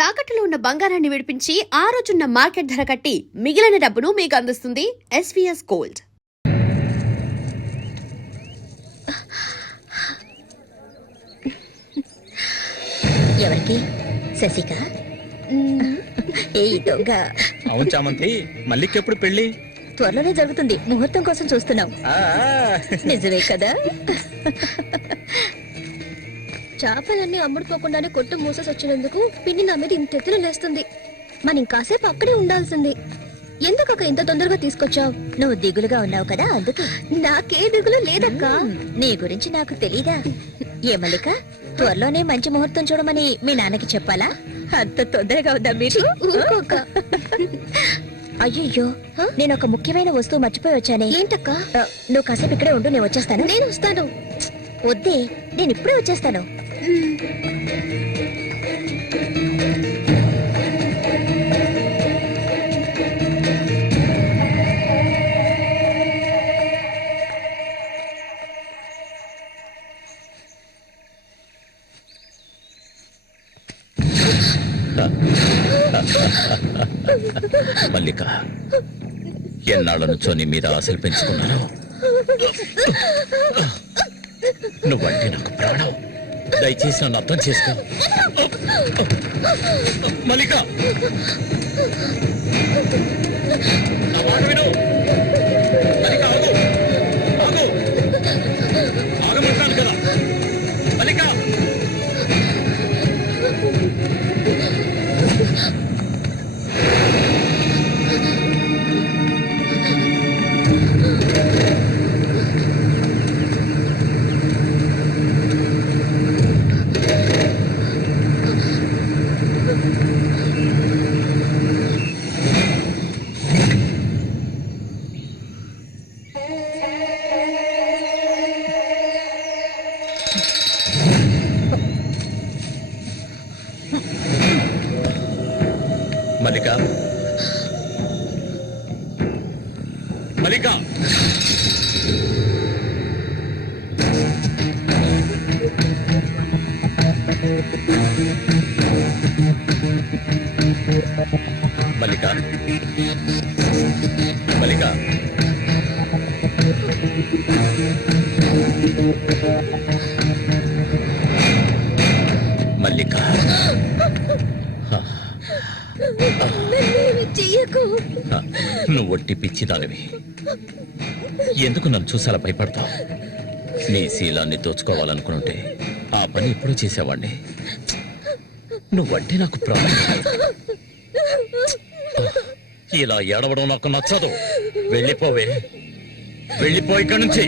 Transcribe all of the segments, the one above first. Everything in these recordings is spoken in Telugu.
తాకట్టులో ఉన్న బంగారాన్ని విడిపించి ఆ రోజున్న మార్కెట్ ధర కట్టి మిగిలిన డబ్బును మీకు అందిస్తుంది ఎస్వీఎస్ గోల్డ్. ఎవరికి? శశిక? ఏ దొంగ? అవును చామంతి, మల్లికెప్పుడు పెళ్లి? త్వరలోనే జరుగుతుంది. ముహూర్తం కోసం చూస్తున్నాం. నిజమే కదా? చేపలన్నీ అమ్ముడుపోకుండానే కొట్టు మూసేసి వచ్చినందుకు పిన్ని నా మీద ఇంత ఎత్తున లేస్తుంది. మనం ఇంకాసేపు అక్కడే ఉండాల్సింది. ఎందుకక్క ఇంత తొందరగా తీసుకొచ్చావు? నువ్వు దిగులుగా ఉన్నావు కదా, అందుకు. నాకే దిగులు లేదక్క. నీ గురించి నాకు తెలీదా? ఏ మల్లిక, త్వరలోనే మంచి ముహూర్తం చూడమని మీ నాన్నకి చెప్పాలా? అంత తొందరగా ఉందా మీకు? అయ్యో, నేను ఒక ముఖ్యమైన వస్తువు మర్చిపోయి వచ్చానే. ఏంటక్క? నువ్వు కాసేపు ఇక్కడే ఉండు, నేను వచ్చేస్తాను. నేను వస్తాను. వద్దే, నేను ఇప్పుడే వచ్చేస్తాను. మల్లిక, ఎన్నాళ్ళ నుంచో నీ మీద ఆశలు పెంచుకున్నాను. నువ్వంటే నాకు ప్రాణం. దయచేసి నన్ను అర్థం చేసుకో మల్లిక. నా మాట విను మల్లిక. ఆగు ఆగు, ఆగమంటాను కదా మల్లిక. మల్లిక, మల్లిక, మల్లిక, మల్లిక. మల్లిక, నువ్వు ఒట్టి పిచ్చిదానివి. ఎందుకు నన్ను చూసాలా భయపడతావు? నీ శీలాన్ని దోచుకోవాలనుకుంటే ఆ పని ఎప్పుడూ చేసేవాడిని. నువ్వంటే నాకు ప్రాణం. ఇలా ఏడవడం నాకు నచ్చదు. వెళ్ళిపోవే, వెళ్ళిపో ఇక్కడి నుంచి.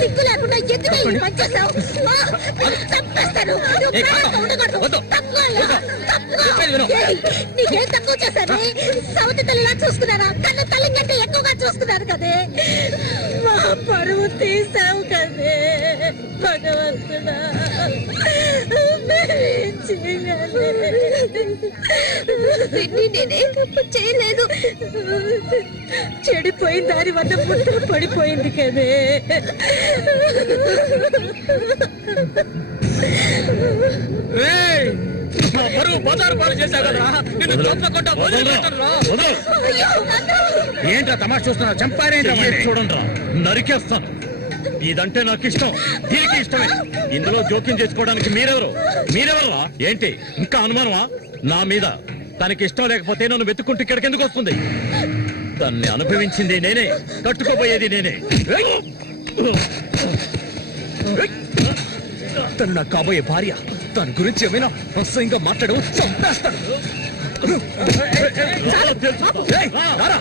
సిగ్గు లేకుండా ఎందుకు పనిచేసావు? నీకేం తక్కువ చేశాను? సౌతి తల్లిలా చూసుకున్నారా? కన్ను తల్లి కంటే ఎక్కువగా చూసుకున్నారు కదే. మా పరువు తీసావు కదే భగవంతుడా. నేనే చేయలేదు. చెడిపోయిన దాని వద్ద పుట్టు పడిపోయింది కదే. ఏంట్రా తమాషా చూస్తున్నా? చంపారేంటి? చూడండి, నరికేస్తాను. ఇదంటే నాకు ఇష్టం, దీనికి ఇష్టమే. ఇందులో జోక్యం చేసుకోవడానికి మీరెవరా? ఏంటి ఇంకా అనుమానమా నా మీద? తనకి ఇష్టం లేకపోతే నన్ను వెతుక్కుంటూ ఇక్కడికి ఎందుకు వస్తుంది? తన్ని అనుభవించింది నేనే, కట్టుకోబోయేది నేనే. తను నాకు కాబోయే భార్య. తన గురించి ఏమైనా అసహ్యంగా మాట్లాడవు, చంపేస్తాను.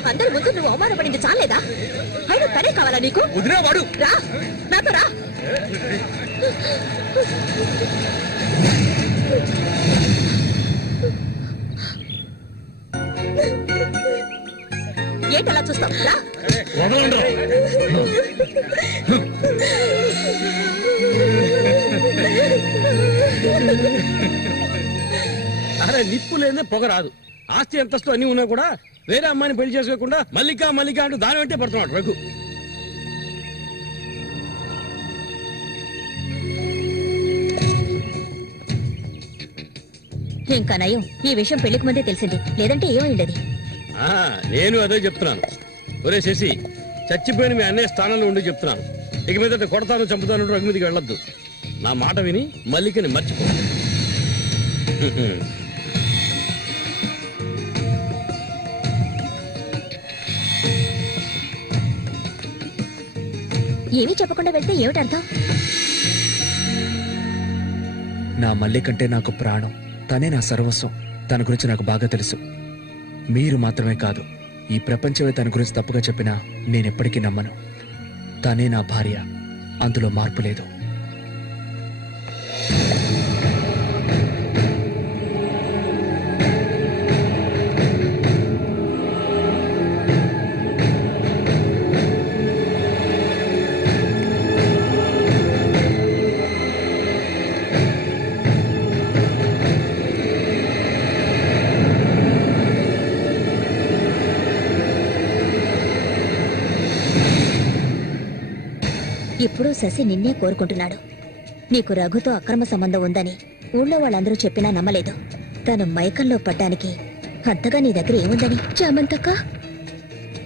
అందరి ముందు నువ్వు అవమానపడింది చాలేదా? అయినా పనే కావాలా నీకు? వదిలేవాడు. రా నాతో రా. ఏంటలా చూస్తావు రా. వదలండి. అరే నిప్పు లేదే పొగ రాదు. ఆస్తి అంతస్తు అన్ని ఉన్నా కూడా వేరే అమ్మాయిని పెళ్లి చేసుకోకుండా మల్లిక మల్లిక అంటూ దాని వెంటే పడుతున్నాడు రఘు. ఇంకా నయం ఈ విషయం పెళ్లికి ముందే తెలిసింది, లేదంటే ఏమైండది. ఆ, నేను అదే చెప్తున్నాను. ఒరే శశి, చచ్చిపోయిన మీ అన్నయ్య స్థానంలో ఉండి చెప్తున్నాను. ఇక మీద కొడతాను చంపుతాను రఘు మీదకి వెళ్ళొద్దు. నా మాట విని మల్లికని మర్చిపో. ఏమీ చెప్పకుండా వెళ్తే ఏమిటి అర్థం? నా మల్లికంటే నాకు ప్రాణం, తనే నా సర్వస్వం. తన గురించి నాకు బాగా తెలుసు. మీరు మాత్రమే కాదు, ఈ ప్రపంచమే తన గురించి తప్పుగా చెప్పినా నేనెప్పటికీ నమ్మను. తనే నా భార్య, అందులో మార్పు లేదు. ఇప్పుడు శశి నిన్నే కోరుకుంటున్నాడు. నీకు రఘుతో అక్రమ సంబంధం ఉందని ఊళ్ళో వాళ్ళందరూ చెప్పినా నమ్మలేదు. తను మైకంలో పడ్డానికి అంతగా నీ దగ్గర ఏముందని? చామంతక్క,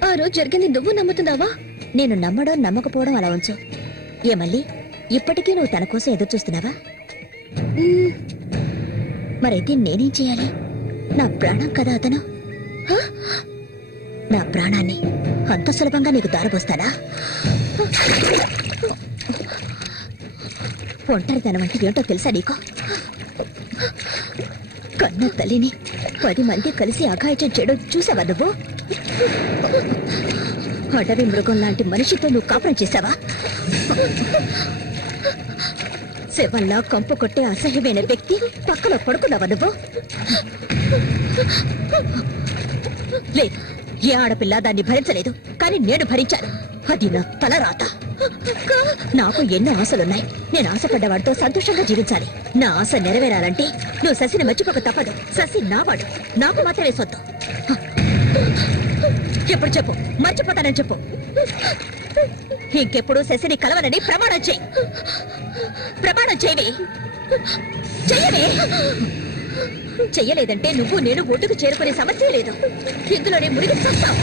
ఆ రోజు జరిగింది నువ్వు నమ్ముతున్నావా? నేను నమ్మడం నమ్మకపోవడం అలా ఉంచు. ఏ మళ్ళీ ఇప్పటికీ నువ్వు తన కోసం ఎదురు చూస్తున్నావా? మరైతే నేనేం చేయాలి? నా ప్రాణం కదా అతను. హ? నా ప్రాణాన్ని అంత సులభంగా నీకు దారబోస్తానా? ఒంటరితనం అంటే ఏంటో తెలుసా నీకు? కన్న తల్లిని 10 మంది కలిసి అఘాయిత్యం చేయడం చూసావా నువ్వు? అడవి మృగం లాంటి మనిషితో నువ్వు కాపురం చేశావా? శవంలా కంపు కొట్టే అసహ్యమైన వ్యక్తి పక్కన పడుకున్నావా నువ్వు? లేదు, ఏ ఆడపిల్ల దాన్ని భరించలేదు, కానీ నేను భరించాను. అది నా తలరాత. నాకు ఎన్నో ఆశలున్నాయి. నేను ఆశపడ్డవాడితో సంతోషంగా జీవించాలి. నా ఆశ నెరవేరాలంటే నువ్వు శశిని మర్చిపోక తప్పదు. శశి నావాడు, నాకు మాత్రమే సొత్తు. ఎప్పుడు చెప్పు, మర్చిపోతానని చెప్పు. ఇంకెప్పుడు శశిని కలవనని ప్రమాణం చేయి. ప్రమాణం చేయవే, చెయ్యవే. చెయ్యలేదంటే నువ్వు నేను ఒడ్డుకు చేరుకునే సమస్య లేదు. ఇందులోనే మునిగి చూస్తావు.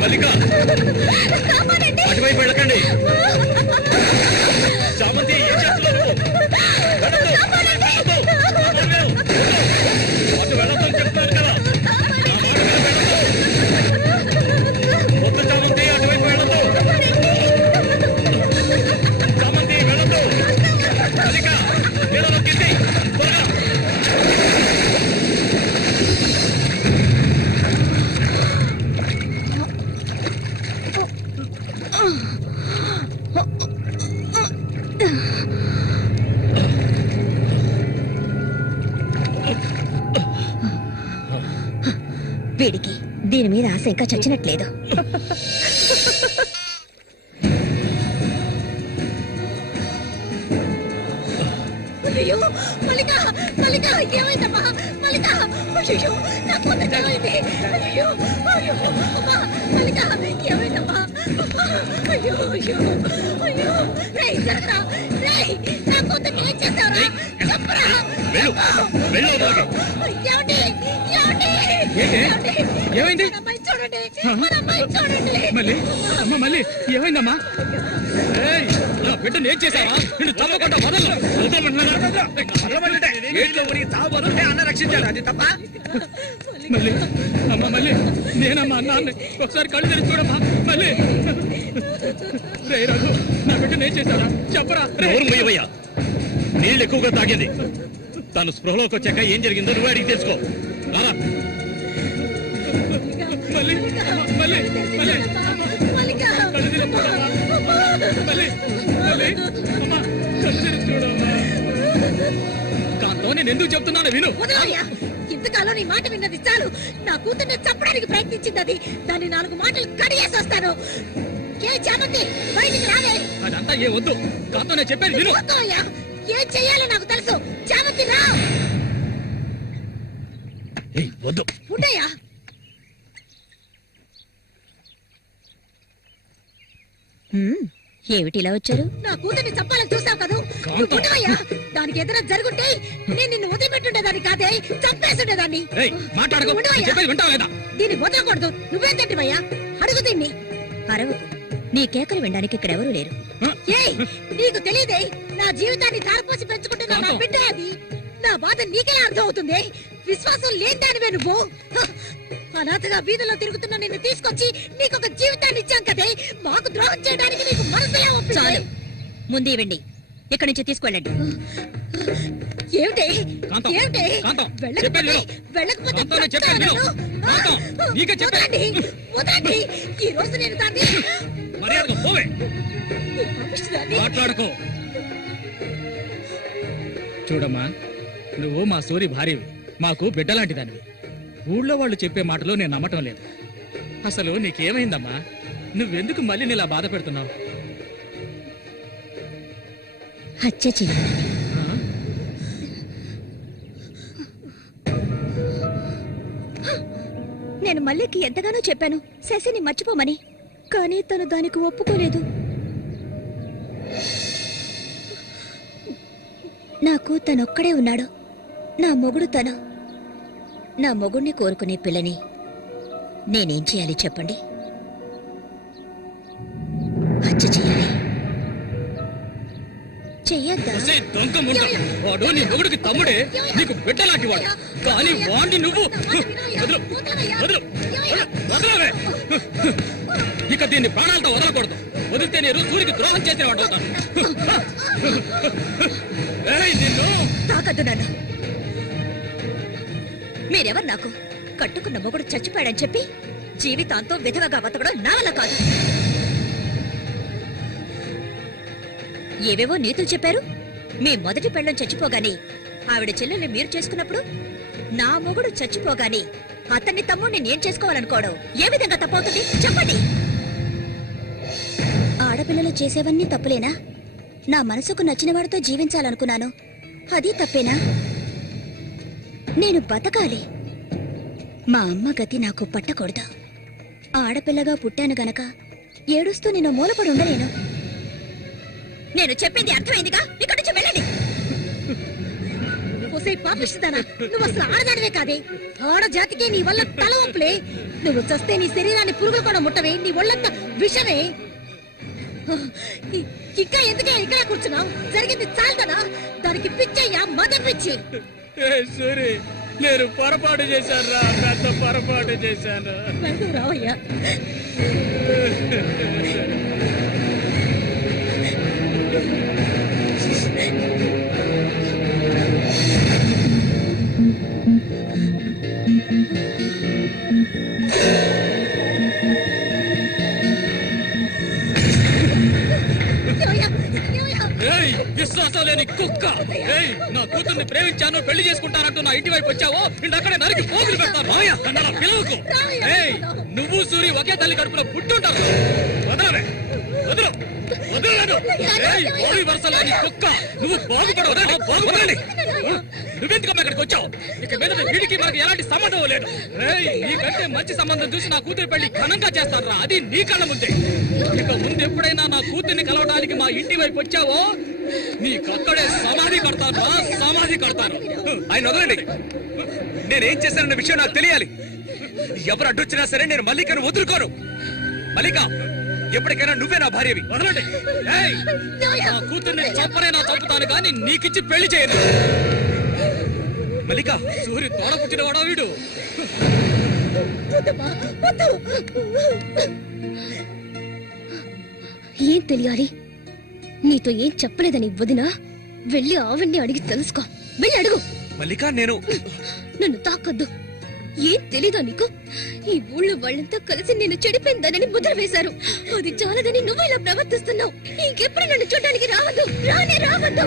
మల్లిక, అటువైపు వెళ్ళకండి. చామంతి, ఏం చేస్తున్నారు? అటు వెళ్ళొద్దని చెప్తున్నాను కదా. వద్దు చామంతి, అటువైపు వెళ్ళొద్దు. చామంతి వెళ్ళొద్దు. మల్లిక, నీళ్ళలో కింది త్వరగా. వీడికి దీని మీద ఆశ ఇంకా చచ్చినట్లేదు. అయ్యో మల్లిక, మల్లిక ఏమైందమ్మా? మల్లిక, అయ్యో నా కూతురు ఏమైంది? అయ్యో అయ్యో మల్లిక ఏమైందమ్మా? అయ్యో అయ్యో అయ్యో, రేయ్ జరగరా, రేయ్ నా కూతురు ఏం చేస్తావురా? చెప్పరా. ఏమండి, ఏమండి, ఏమైంది? మన అమ్మాయి చూడండి, మన అమ్మాయి చూడండి. మళ్ళీ అమ్మ, మళ్ళీ ఏమైందమ్మా? నా బిడ్డను ఏం చేశావా? నిన్ను చంపకుండా వదలను. అన్న రక్షించాలి, అది తప్ప. మళ్ళీ అమ్మ, మళ్ళీ నేనమ్మా అన్నాన్ని ఒకసారి కళ్ళు తెరిచి చూడమ్మా. మళ్ళీ రే రఘు, నా బిడ్డను ఏం చేశారా? చెప్పరా. నోరుమయ్యవయ్యా, నీళ్ళు ఎక్కువగా తాగింది. తను స్పృహలోకి వచ్చాక ఏం జరిగిందో నువ్వు అడిగి తెలుసుకో. రారా. మళ్ళీ మళ్ళీ మళ్ళీ మల్లిక మళ్ళీ మళ్ళీ అమ్మా కళ్ళు తెరిచి చూడమ్మా. కాంతో నేను ఎందుకు చెప్తున్నాను విను. వదలయ్యా, ఇంతకాలం నీ మాట విన్నది చాలు. నా కూతుర్ని చంపడానికి ప్రయత్నించింది అది. దాన్ని 4 మాటలు కడిగేసి వస్తాను. ఏ చామంతి బయటికి రాలే. అదంతా ఏ వద్దు. కాంతో నేను చెప్పేది విను. వదలయ్యా, ఏం చెయ్యాలో నాకు తెలుసు. చామంతి రా. ఏయ్, వద్దు. ఉండయ్యా. ఏమిటి ఇలా వచ్చారు? నా కూతుర్ని చంపాలని చూసావు కదా. కాంతం. ఉండవయ్యా, దానికి ఏదైనా జరుగుంటే నేను నిన్ను వదిలిపెట్టుండేదాన్ని కాదే, చంపేస్తుండేదాన్ని. ఏయ్, మాట్లాడకు. నేను ఉండవయ్యా. చెప్పేది వింటావా లేదా? దీన్ని వదలకూడదు. నువ్వేం తింటివయ్యా? అడుగు దీన్ని. అరవకు. నీ కేకలు వినడానికి ఇక్కడెవరూ లేరు. ఏయ్, నీకు తెలియదే, నా జీవితాన్ని ధారపోసి పెంచుకుంటున్న నా కాంతం. బిడ్డ అది. నా బాధ నీకెలా అర్థం అవుతుంది? విశ్వాసం లేదానివే నువ్వు. అనాథగా వీధిలో తిరుగుతున్న నిన్ను తీసుకొచ్చి నీకొక జీవితాన్ని ఇచ్చాం కదే. మాకు ద్రోహం చేయడానికి నీకు మనసులే ఒప్పింది. చాలు, ముందు ఇవ్వండి. ఇక్కడి నుంచి తీసుకెళ్ళండి. ఏమిటి? కాంతం, ఏమిటి? కాంతం, వెళ్ళకపోతే చెప్పేది విను. వెళ్ళకపోతే కాంతం, నేను చెప్పేది విను. చస్తాను. కాంతం, నీకే చెప్పేది. వదలండి, వదలండి. ఈ రోజు నేను దాన్ని మర్యాదగా పోవే. ఈ పాపిష్టిదాన్ని మాట్లాడకు. చూడమ్మా, నువ్వు మా సూరి భార్యవి, మాకు బిడ్డలాంటిదానివి. ఊళ్ళో వాళ్ళు చెప్పే మాటలు నేను నమ్మటం లేదు. అసలు నీకేమైందమ్మా? నువ్వెందుకు మళ్ళీ ఇలా బాధ పెడుతున్నావు? హత్య చేయాలి. నేను మల్లికి ఎంతగానో చెప్పాను శశిని మర్చిపోమని, కానీ తను దానికి ఒప్పుకోలేదు. నాకు తనొక్కడే ఉన్నాడు. నా మొగుడు తను. నా మొగుడిని కోరుకునే పిల్లని నేనేం చేయాలి చెప్పండి? హత్య చేయాలి. చెయ్యొద్దా? ఒసేయ్ దొంగ ముండ, వాడు నీ మొగుడికి తమ్ముడే, నీకు బిడ్డలాంటి వాడు. కానీ వాడిని నువ్వు వదలు, వదలు, వదలవే. ఇక దీన్ని ప్రాణాలతో వదలకూడదు. వదిలితే నేను సూరికి ద్రోహం చేసిన వాడు అవుతాను. ఏయ్, నిన్ను తాకద్దు నన్ను. మీరెవరు నాకు? కట్టుకున్న మొగుడు చచ్చిపోయాడని చెప్పి జీవితాంతం విధవగా బతకడం నా వల్ల కాదు. ఏవేవో నీతులు చెప్పారు. మీ మొదటి పెళ్ళం చచ్చిపోగానే ఆవిడ చెల్లెల్ని మీరు చేసుకున్నప్పుడు నా మొగుడు చచ్చిపోగానే అతన్ని తమ్ముడిని నేను చేసుకోవాలనుకోవడం ఏ విధంగా తప్పవుతుంది చెప్పండి? ఆడపిల్లలు చేసేవన్నీ తప్పులేనా? నా మనసుకు నచ్చిన వాడితో జీవించాలనుకున్నాను, అది తప్పేనా? నేను బతకాలి. మా అమ్మ గతి నాకు పట్టకూడదు. ఆడపిల్లగా పుట్టాను గనక ఏడుస్తూ నేను మూలపడి ఉండలేను. నేను చెప్పింది అర్థమైందిగా? ఇక్కడి నుంచి వెళ్ళండి. ఒసే పాపిష్టిదానా, నువ్వు అసలు ఆడదానివే కాదే. ఆడ జాతికి నీ వల్ల తల ఒప్పులే. నువ్వు చస్తే నీ శరీరాన్ని పురుగులు కూడా ముట్టవే. నీ ఒళ్ళంతా విషమే. ఇంకా ఎందుకే ఇక్కడ కూర్చున్నావు? జరిగింది చాలదనా? దానికి పిచ్చయ్యా, మద పిచ్చి. సూరి, నేను పొరపాటు చేశాను రా, పెద్ద పొరపాటు చేశాను. వెళ్తూ రావయ్యా. ఏమయ్యా? ఏమయ్యా? ఏయ్, విశ్వాసం లేని కుక్క. ఏయ్, నా కూతుర్ని ప్రేమించాను, పెళ్లి చేసుకుంటానంటూ నా ఇంటి వైపు వచ్చావో ఇంటక్కడే నరికి పోగులు పెడతాను. నన్ను అలా పిలవకు. ఏయ్, నువ్వు సూరి ఒకే తల్లి కడుపులో పుట్టుంటారు. వదలవే, వదలు, వదలలేదు. ఏయ్, ఓడి వరుస లేని కుక్క, నువ్వు బాగుపడవదే. బాగుపడండి. నువ్వెందుకమ్మా ఇక్కడికి వచ్చావు? ఇక మీద వీడికి మనకి ఎలాంటి సంబంధం లేదు. ఏయ్, నీకంటే మంచి సంబంధం చూసి నా కూతురి పెళ్లి ఘనంగా చేస్తాను రా, అది నీ కళ్ళ ముందే. ఇక ముందు ఎప్పుడైనా నా కూతుర్ని కలవడానికి మా ఇంటి వైపు వచ్చావో నీకక్కడే సమాధి కడతాను రా, సమాధి కడతాను. ఆయన వదలండి. నేనేం చేశానన్న విషయం నాకు తెలియాలి. ఎవరు అడ్డొచ్చినా సరే నేను మల్లికను వదులుకోను. మల్లిక, ఎప్పటికైనా నువ్వే నా భార్యవి. వదలండి. ఏయ్, నా కూతుర్ని చంపరైనా చంపుతాను కానీ నీకిచ్చి పెళ్లి చేయను. మల్లిక, సూరి తోడ పుట్టిన వాడా వీడు? వద్దమ్మా, వద్దు. ఏం తెలియాలి? నీతో ఏం చెప్పలేదని వదినా వెళ్ళి ఆవిడ్ని అడిగి తెలుసుకో. వెళ్ళి అడుగు. మల్లిక, నేను నన్ను తాకొద్దు. ఏం తెలీదా నీకు? ఈ ఊళ్ళో వాళ్ళంతా కలిసి నేను చెడిపోయిందనని ముద్ర వేశారు. అది చాలదని నువ్వు ఇలా ప్రవర్తిస్తున్నావు. ఇంకెప్పుడు నన్ను చూడడానికి రావద్దు, రానే రావద్దు.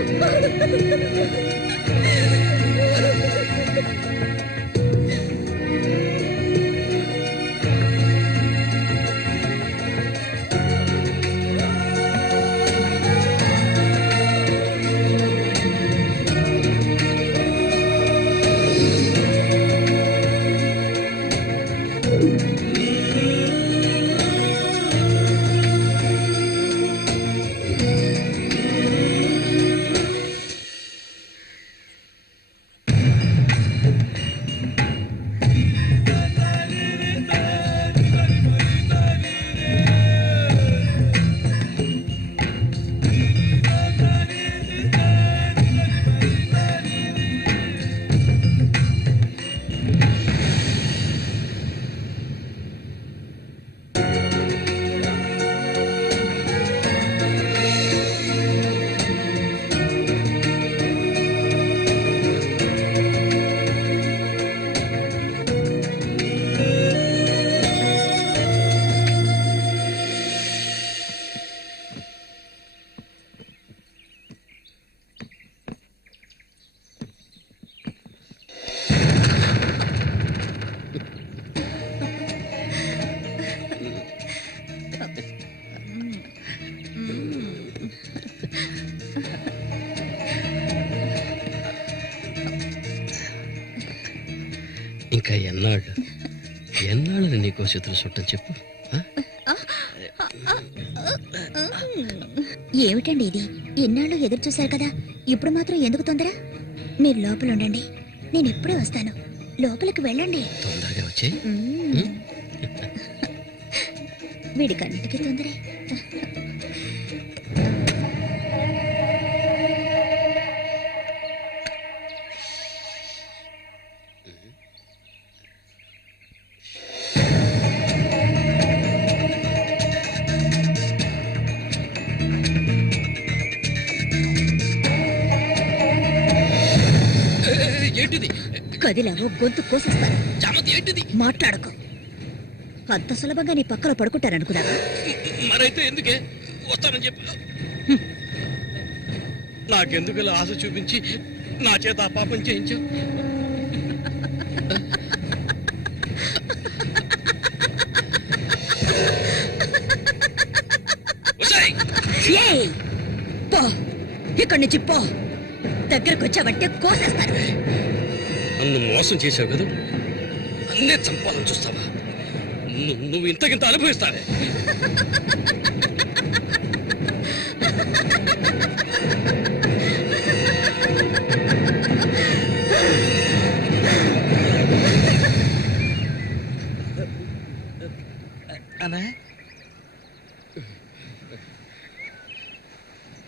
ఇంకా ఎన్నాళ్ళు నీకో చేతులు చుట్టం చెప్పు. ఏమిటండి ఇది? ఎన్నాళ్ళు ఎదురు చూశారు కదా, ఇప్పుడు మాత్రం ఎందుకు తొందర? మీరు లోపల ఉండండి, నేను ఇప్పుడే వస్తాను. లోపలికి వెళ్ళండి. తొందరగా వచ్చే. వీడికన్నిటికీ తొందరే. ఏంటిది? కదిలావో గొంతు కోసేస్తాను. చామంతి ఏంటిది? మాట్లాడకు. అంత సులభంగా నీ పక్కన పడుకుంటారనుకున్నావా? మరైతే ఎందుకే వస్తానని చెప్పు. నాకెందుకు ఇలా ఆశ చూపించి నా చేత ఆ పాపం చేయించావు? ఏయ్! పో, ఇక్కడి నుంచి పో. దగ్గరకు వచ్చావంటే కోసేస్తాను. నన్ను మోసం చేశావు కదా, అన్నే చంపాలని చూస్తావా? నువ్వు ఇంతకింత అనుభవిస్తావే.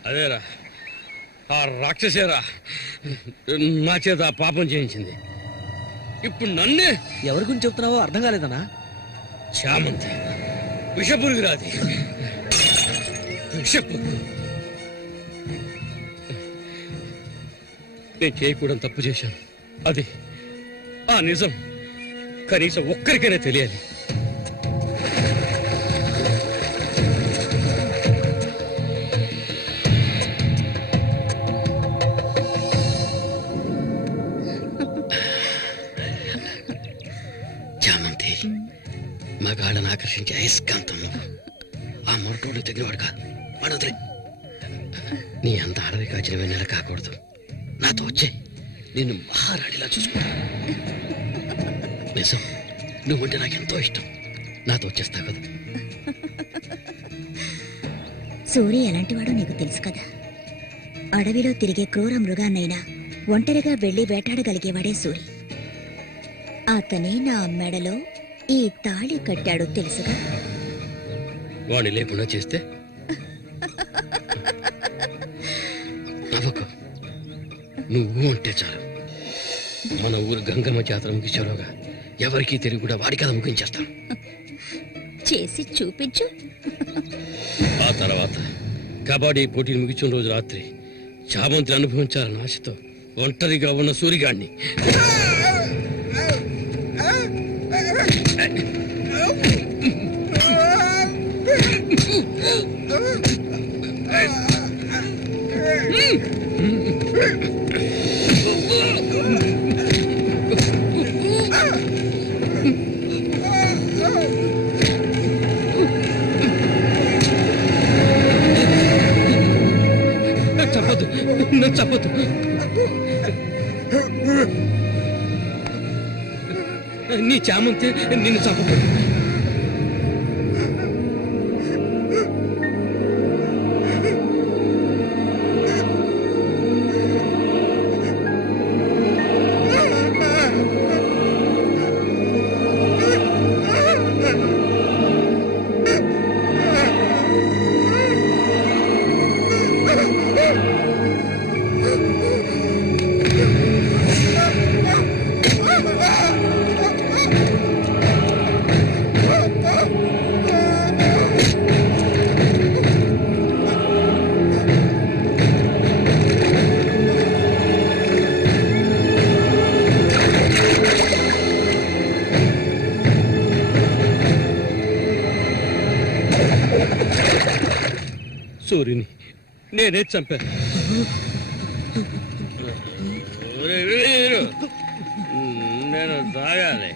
అదేరా, ఆ రాక్షసేరా నా చేత ఆ పాపం చేయించింది. ఇప్పుడు నన్నే. ఎవరి గురించి చెప్తున్నావో అర్థం కాలేదనా? చామంతి విషపురుగురాది. విషపురుగు. నేను చేయకూడని తప్పు చేశాను. అది ఆ నిజం కనీసం ఒక్కరికైనా తెలియాలి. చామంతి మగాళ్ళని ఆకర్షించే అయస్కాంతం నువ్వు. ఆ మొరటోళ్ళు తెగినవాడు కాదు, వాడొదిలే. నీ అంత అడవి కాచిన వెన్నెల కాకూడదు. నాతో వచ్చే నిన్ను మహారాణిలా చూసుకుంటా. నిజం, నువ్వంటే నాకెంతో ఇష్టం. నాతో వచ్చేస్తావు కదా. సూర్య ఎలాంటివాడో నీకు తెలుసు కదా. అడవిలో తిరిగే క్రూర మృగాన్నైనా ఒంటరిగా వెళ్లి వేటాడగలిగేవాడే సూరి. అతనే నా మెడలో ఈ తాళి కట్టాడు తెలుసుగా. వాణ్ణి లేకుండా చేస్తే నవ్వకు. నువ్వు అంటే చాలు. మన ఊరు గంగమ్మ జాతర ముగించేలోగా ఎవరికీ తెలివి కూడా వాడి కథ ముగించేస్తాం. చేసి చూపించు. ఆ తర్వాత కబడ్డీ పోటీలు ముగించిన రోజు రాత్రి చామంతిని అనుభవించాలన్న ఆశతో ఒంటరిగా ఉన్న సూరిగాడిని చంపొద్దు, నన్ను చంపొద్దు. నీ చామంతి నిన్ను చంపకూడదు. సూర్యుని నేనే చంపాను. నేను తాగాలి,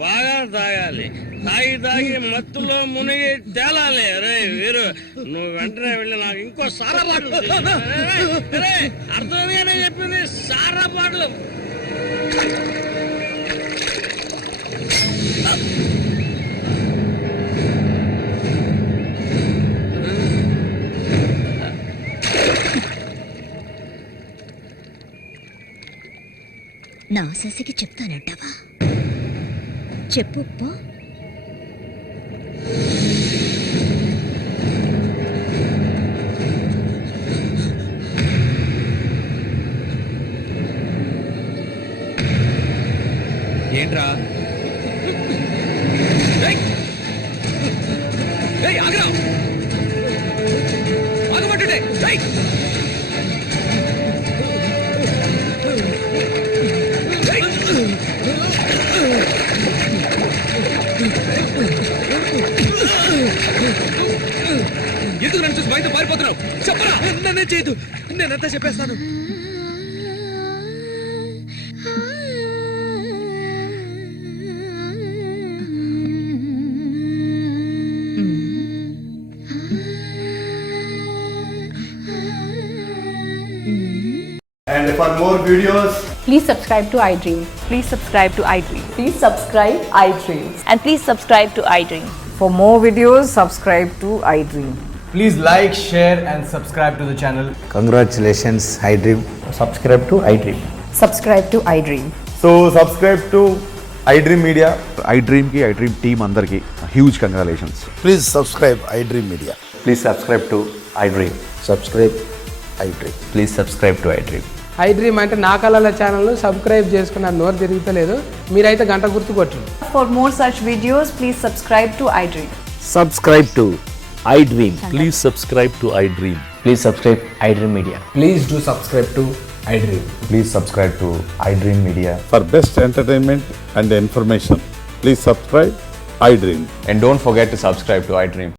బాగా తాగాలి, తాగి మత్తులో మునిగి తేలాలి. అరే వీరు, నువ్వు వెంటనే వెళ్ళి నాకు ఇంకో సారా బాటలు అర్థమేనే చెప్పింది, సారా బాటలు. నా శశికి చెప్తానంటావా? చెప్పు పో. ఏంట్రా? ఆగరా, ఆగమంటుంటే. ఎందుకు నన్ను చూసి బయట పారిపోతున్నావు? చెప్పరా. నన్నే చేయదు, నేనంతా చెప్పేస్తాను. And for more videos, Please subscribe to iDream. Please subscribe to iDream. Please subscribe iDream. And please subscribe to iDream. For more videos, subscribe to iDream. please like, share and subscribe to the channel. Congratulations, iDream. Subscribe to iDream. Subscribe to iDream. So subscribe to iDream Media. iDream ki iDream team andarki huge congratulations. Please subscribe iDream Media. Please subscribe to iDream. Subscribe iDream. Please subscribe to iDream. iDream అంటే నా కళల ఛానల్ సబ్స్క్రైబ్ చేసుకున్న నోరు తిరుగుతలేదు. మీరైతే గంట గుర్తు కొట్టండి. For more such videos, please subscribe to iDream. Subscribe to iDream. Please subscribe to iDream. Please subscribe iDream Media. Please do subscribe to iDream. Please subscribe to iDream Media. For best entertainment and information, please subscribe iDream. And don't forget to subscribe to iDream.